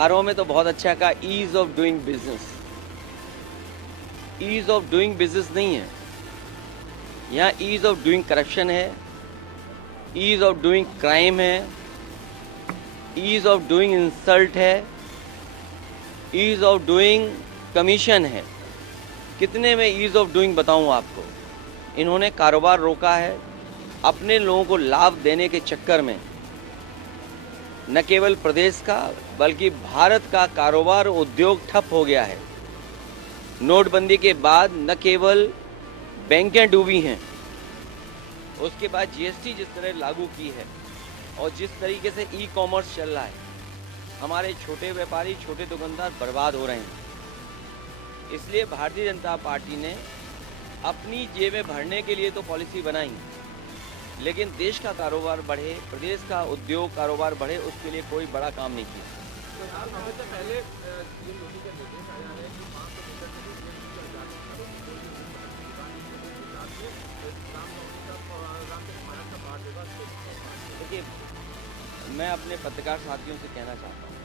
नारों में तो बहुत अच्छा कहा, ease of doing business. Ease of doing business नहीं है, यहाँ ईज ऑफ डूइंग करप्शन है, ईज ऑफ डूइंग क्राइम है, ईज ऑफ डूइंग इंसल्ट है, ईज ऑफ डूइंग कमीशन है। कितने में ईज ऑफ डूइंग बताऊं आपको। इन्होंने कारोबार रोका है, अपने लोगों को लाभ देने के चक्कर में न केवल प्रदेश का बल्कि भारत का कारोबार उद्योग ठप हो गया है। नोटबंदी के बाद न केवल बैंकें डूबी हैं, उसके बाद जीएसटी जिस तरह लागू की है और जिस तरीके से ई कॉमर्स चल रहा है, हमारे छोटे व्यापारी, छोटे दुकानदार बर्बाद हो रहे हैं। इसलिए भारतीय जनता पार्टी ने अपनी जेबें भरने के लिए तो पॉलिसी बनाई, लेकिन देश का कारोबार बढ़े, प्रदेश का उद्योग कारोबार बढ़े, उसके लिए कोई बड़ा काम नहीं किया। देखिए, मैं अपने पत्रकार साथियों से कहना चाहता हूँ,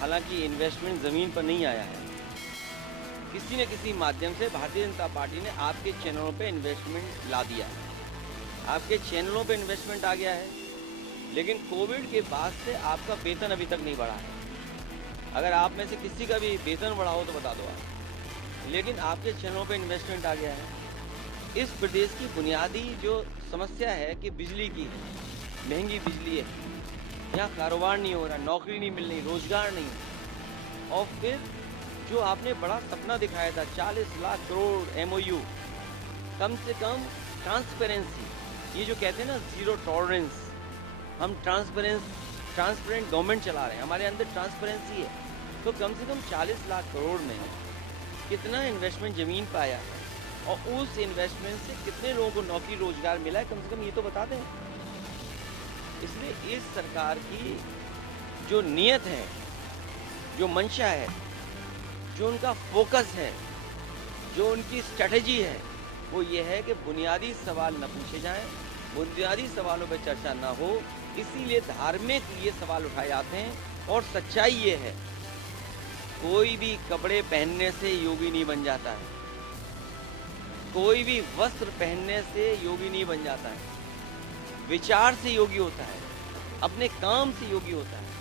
हालांकि इन्वेस्टमेंट ज़मीन पर नहीं आया है, किसी न किसी माध्यम से भारतीय जनता पार्टी ने आपके चैनलों पे इन्वेस्टमेंट ला दिया है, आपके चैनलों पे इन्वेस्टमेंट आ गया है। लेकिन कोविड के बाद से आपका वेतन अभी तक नहीं बढ़ा है। अगर आप में से किसी का भी वेतन बढ़ा हो तो बता दो आप, लेकिन आपके चैनलों पे इन्वेस्टमेंट आ गया है। इस प्रदेश की बुनियादी जो समस्या है कि बिजली की है, महंगी बिजली है, यहाँ कारोबार नहीं हो रहा, नौकरी नहीं मिल रही, रोजगार नहीं। और फिर जो आपने बड़ा सपना दिखाया था 40 लाख करोड़ एमओयू, कम से कम ट्रांसपेरेंसी, ये जो कहते हैं ना जीरो टॉलरेंस, हम ट्रांसपेरेंट गवर्नमेंट चला रहे हैं, हमारे अंदर ट्रांसपेरेंसी है, तो कम से कम 40 लाख करोड़ में कितना इन्वेस्टमेंट ज़मीन पर आया है और उस इन्वेस्टमेंट से कितने लोगों को नौकरी रोजगार मिला है, कम से कम ये तो बता दें। इसलिए इस सरकार की जो नीयत है, जो मंशा है, जो उनका फोकस है, जो उनकी स्ट्रेटजी है, वो ये है कि बुनियादी सवाल न पूछे जाएं, बुनियादी सवालों पर चर्चा ना हो। इसीलिए धार्मिक ये सवाल उठाए जाते हैं। और सच्चाई ये है, कोई भी कपड़े पहनने से योगी नहीं बन जाता है, कोई भी वस्त्र पहनने से योगी नहीं बन जाता है। विचार से योगी होता है, अपने काम से योगी होता है।